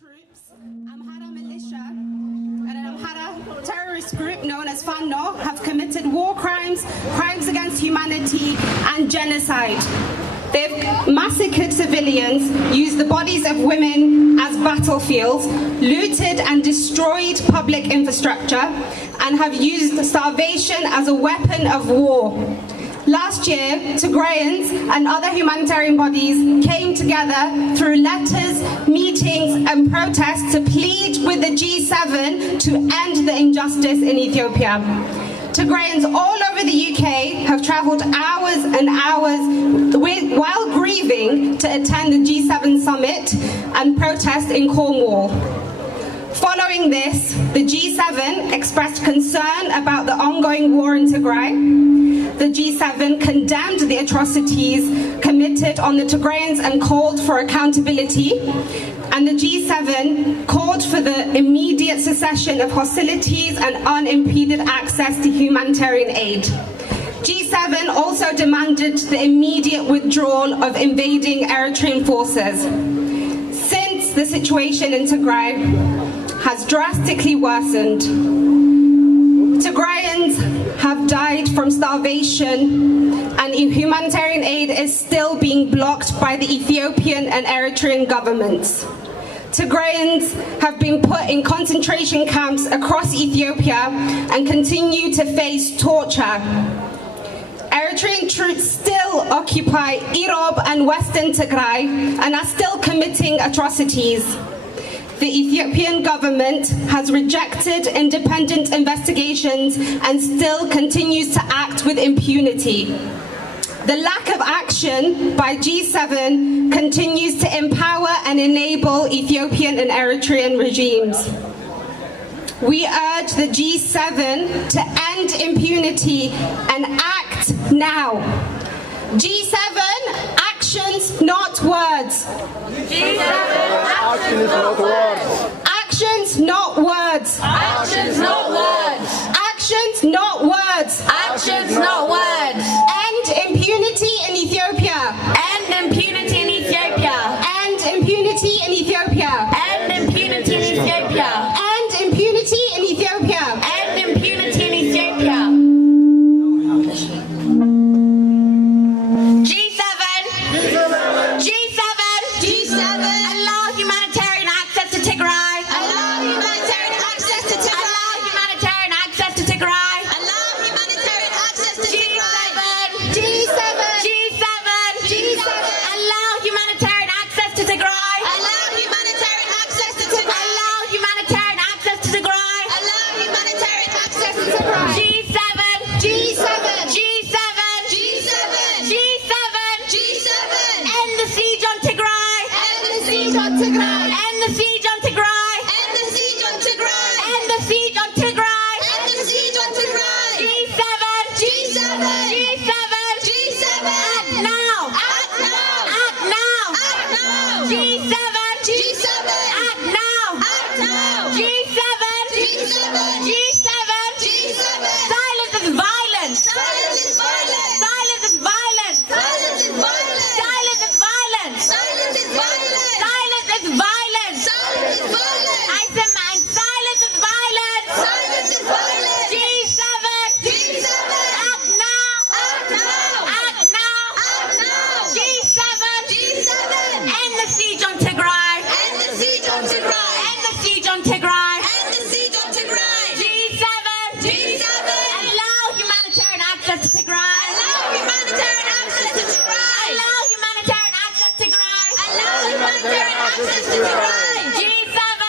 troops, Amhara militia, and an Amhara terrorist group known as Fano have committed war crimes, crimes against humanity, and genocide. They've massacred civilians, used the bodies of women as battlefields, looted and destroyed public infrastructure, and have used starvation as a weapon of war. Last year, Tigrayans and other humanitarian bodies came together through letters, meetings, and protests to plead with the G7 to end the injustice in Ethiopia. Tigrayans all over the UK have travelled hours and hours while grieving to attend the G7 summit and protest in Cornwall. Following this, the G7 expressed concern about the ongoing war in Tigray. The G7 condemned the atrocities committed on the Tigrayans and called for accountability. And the G7 called for the immediate cessation of hostilities and unimpeded access to humanitarian aid. G7 also demanded the immediate withdrawal of invading Eritrean forces. Since the situation in Tigray has drastically worsened, Tigrayans have died from starvation, and humanitarian aid is still being blocked by the Ethiopian and Eritrean governments. Tigrayans have been put in concentration camps across Ethiopia and continue to face torture. Eritrean troops still occupy Irob and Western Tigray and are still committing atrocities. The Ethiopian government has rejected independent investigations and still continues to act with impunity. The lack of action by G7 continues to empower and enable Ethiopian and Eritrean regimes. We urge the G7 to end impunity and act now. G7, actions, not words. G7, actions, not words. Actions, not words. Actions, not words. Actions, not words. Actions, not words. End impunity in Ethiopia. End impunity in Ethiopia. End impunity in Ethiopia. End impunity in Ethiopia. End impunity in Ethiopia. End impunity in Ethiopia. G7. Allow humanitarian access to Tigray. Allow humanitarian access to Tigray. Allow humanitarian access to Tigray. Allow humanitarian access to G7. G7. G7. Allow humanitarian access to Tigray. Allow humanitarian access to Tigray. Allow humanitarian access to Tigray. Allow humanitarian access to Tigray. G7. End the siege on Tigray. End the siege on Tigray. End the siege on Tigray. End the siege on Tigray. End the siege on Tigray. End the siege on Tigray. G7. Act now. Act now. Act now. Act now. G7. Act now. Act now. G7. Silence is violence. Silence is violence. Silence is violence. Silence is violence. Silence is violence. Silence is violence. Silence is violence. Silence is violence. I said, man, silence is violence. Silence is violence. G7. Act now. Act now. Act now. Act now. G7. End the siege on Tigray. End the siege on Tigray. End the siege on Tigray. End the siege on Tigray. G7. Allow humanitarian access to Tigray. Allow humanitarian access to Tigray. Allow humanitarian access to Tigray. Allow humanitarian access to Tigray. G7.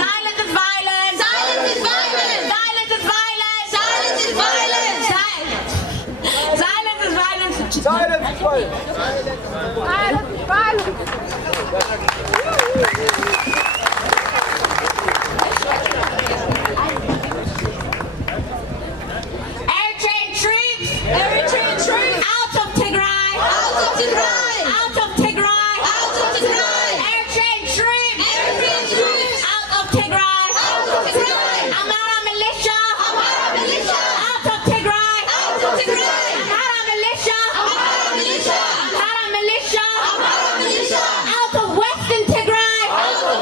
Silence is violence. Silence is violence. Silence is violence. Silence is violence. Silence is violence. Eritrean troops. Out of Tigray. Out of Tigray. Out of Tigray. Out of Tigray. Eritrean troops. Eritrean troops. Out of Tigray. Out of Tigray. Amhara militia. Amhara militia. Out of Tigray. Out of Tigray. Amhara militia. Amhara militia. Amhara militia. Amhara militia. Out of Western Tigray. Out of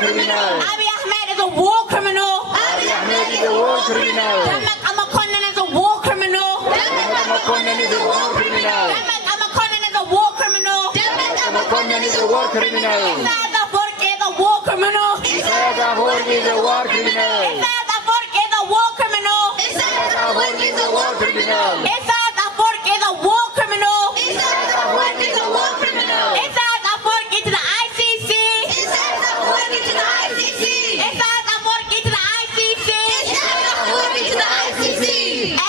criminal. Abiy Ahmed is a war criminal. Abiy Ahmed is a war criminal. Demek Amakonnen is a war criminal. Demek Amakonnen is a war criminal. Demek Amakonnen is a war criminal. Demek Amakonnen is a war criminal. Isaiah Afwerki is a war criminal. Isaiah Afwerki is a war criminal. Isaiah Afwerki is a war criminal. Isaiah Afwerki is a war criminal. Isaiah Afwerki is a war criminal. Isaiah Afwerki is a war criminal. Isaiah Afwerki to the ICC. Isaiah Afwerki to the ICC. Isaiah Afwerki to the ICC. Isaiah Afwerki to the ICC.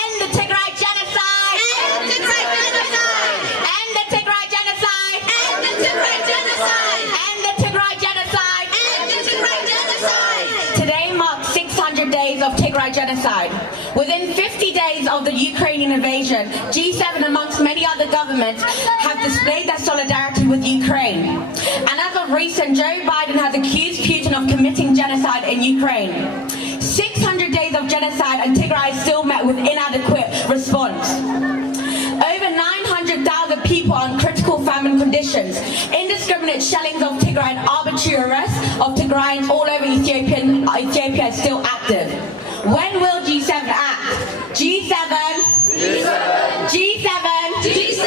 End the Tigray genocide. End the Tigray genocide. End the Tigray genocide. End the Tigray genocide. End the Tigray genocide. End the Tigray genocide. Today marks 600 days of Tigray genocide. Within 50 days of the Ukrainian invasion, G7 amongst many other governments have displayed their solidarity with Ukraine. And as of recent, Joe Biden has accused Putin of committing genocide in Ukraine. 600 days of genocide and Tigray is still met with inadequate response. Over 900,000 people are in critical famine conditions. Indiscriminate shellings of Tigray and arbitrary arrests of Tigrayans all over Ethiopia is still active. When will G7 act? G7. G7. G7. G7.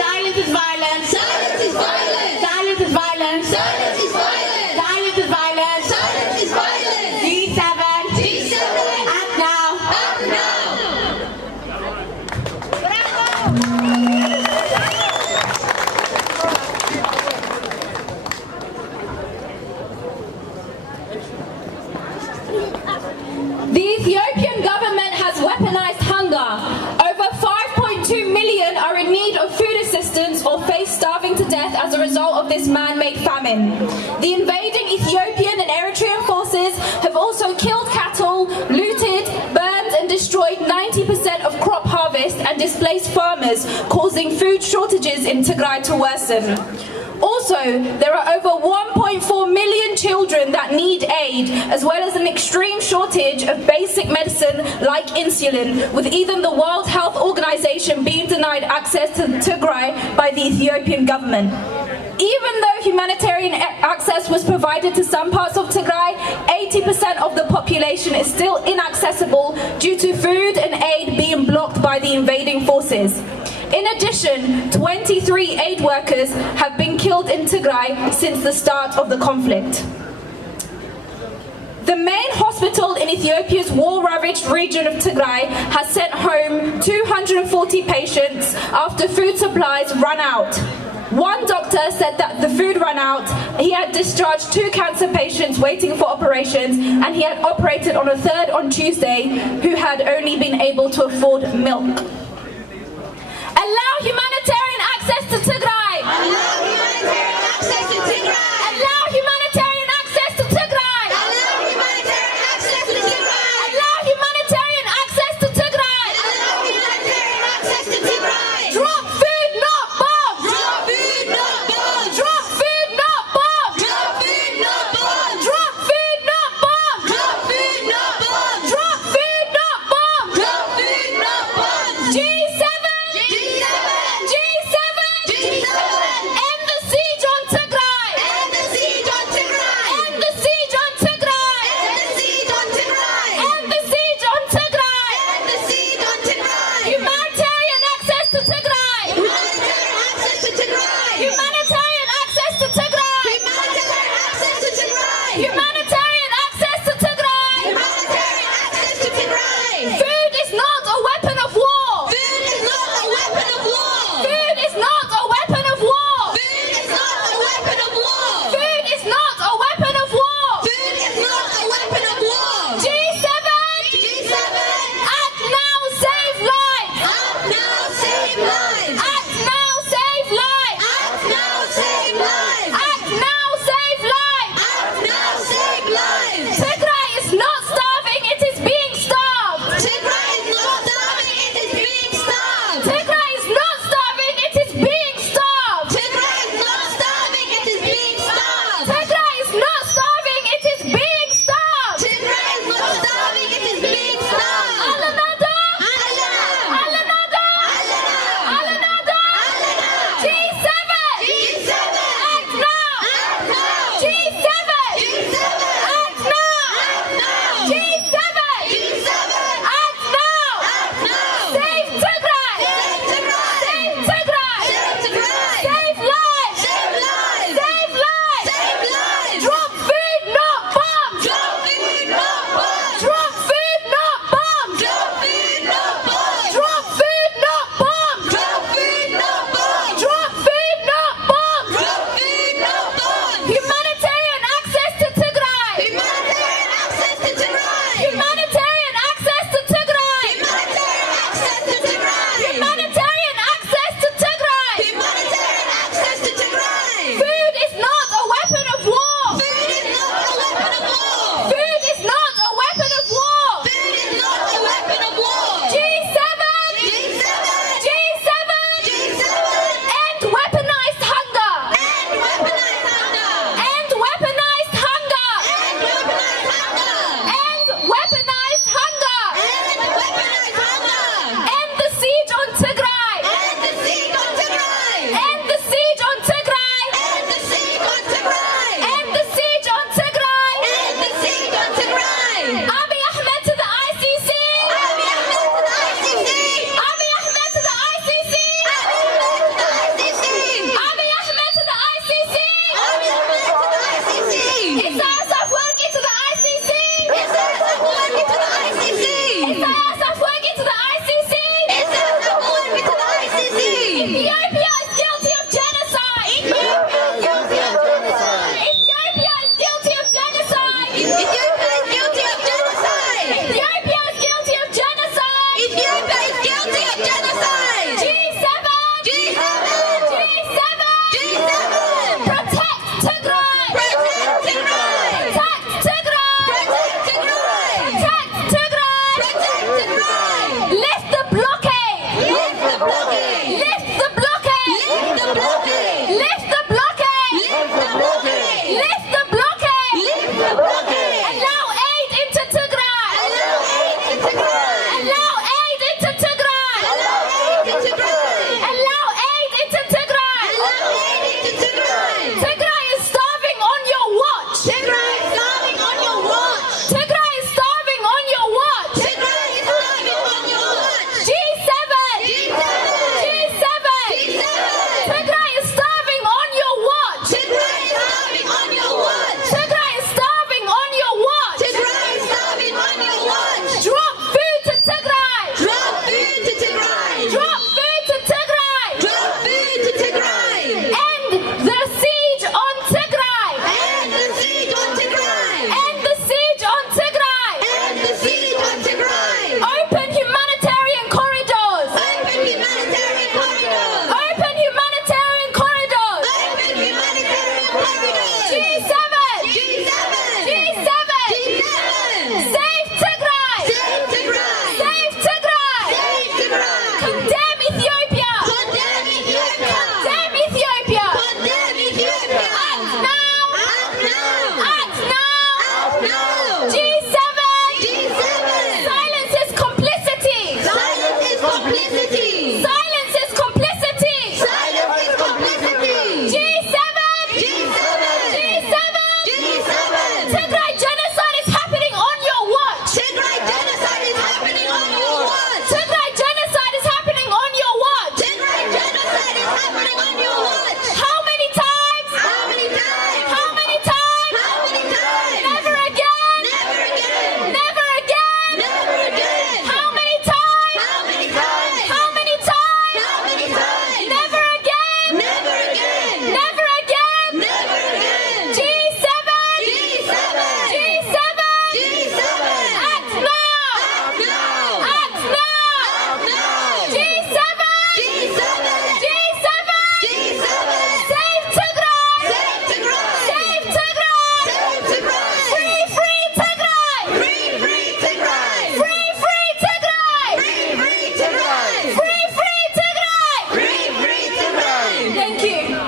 Silence is violence. Silence is violence. Silence is violence. Silence is violence. Silence is violence. Silence is violence. G7. G7. Act now. Act now. The Ethiopian government has weaponized hunger. Over 5.2 million are in need of food assistance or face starving to death as a result of this man-made famine. The invading Ethiopian and Eritrean forces have also killed cattle, looted, burned and destroyed 90% of crop harvest and displaced farmers, causing food shortages in Tigray to worsen. Also, there are over 1.4 million children that need aid, as well as an extreme shortage of basic medicine like insulin, with even the World Health Organization being denied access to Tigray by the Ethiopian government. Even though humanitarian access was provided to some parts of Tigray, 80% of the population is still inaccessible due to food and aid being blocked by the invading forces. In addition, 23 aid workers have been killed in Tigray since the start of the conflict. The main hospital in Ethiopia's war-ravaged region of Tigray has sent home 240 patients after food supplies ran out. One doctor said that the food ran out, he had discharged 2 cancer patients waiting for operations, and he had operated on a third on Tuesday who had only been able to afford milk. Allow humanitarian access to Tigray! Allow humanitarian access to Tigray! Allow humanitarian access to Tigray! Allow humanitarian access to Tigray! Allow humanitarian access to Tigray! Allow humanitarian access to Tigray! Drop food, not bombs! Drop food, not bombs! Drop food, not bombs! Drop food, not bombs! Drop food, not bombs! Drop food, not bombs! Drop food, not bombs! Drop food, not bombs!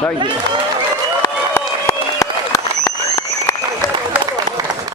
Thank you.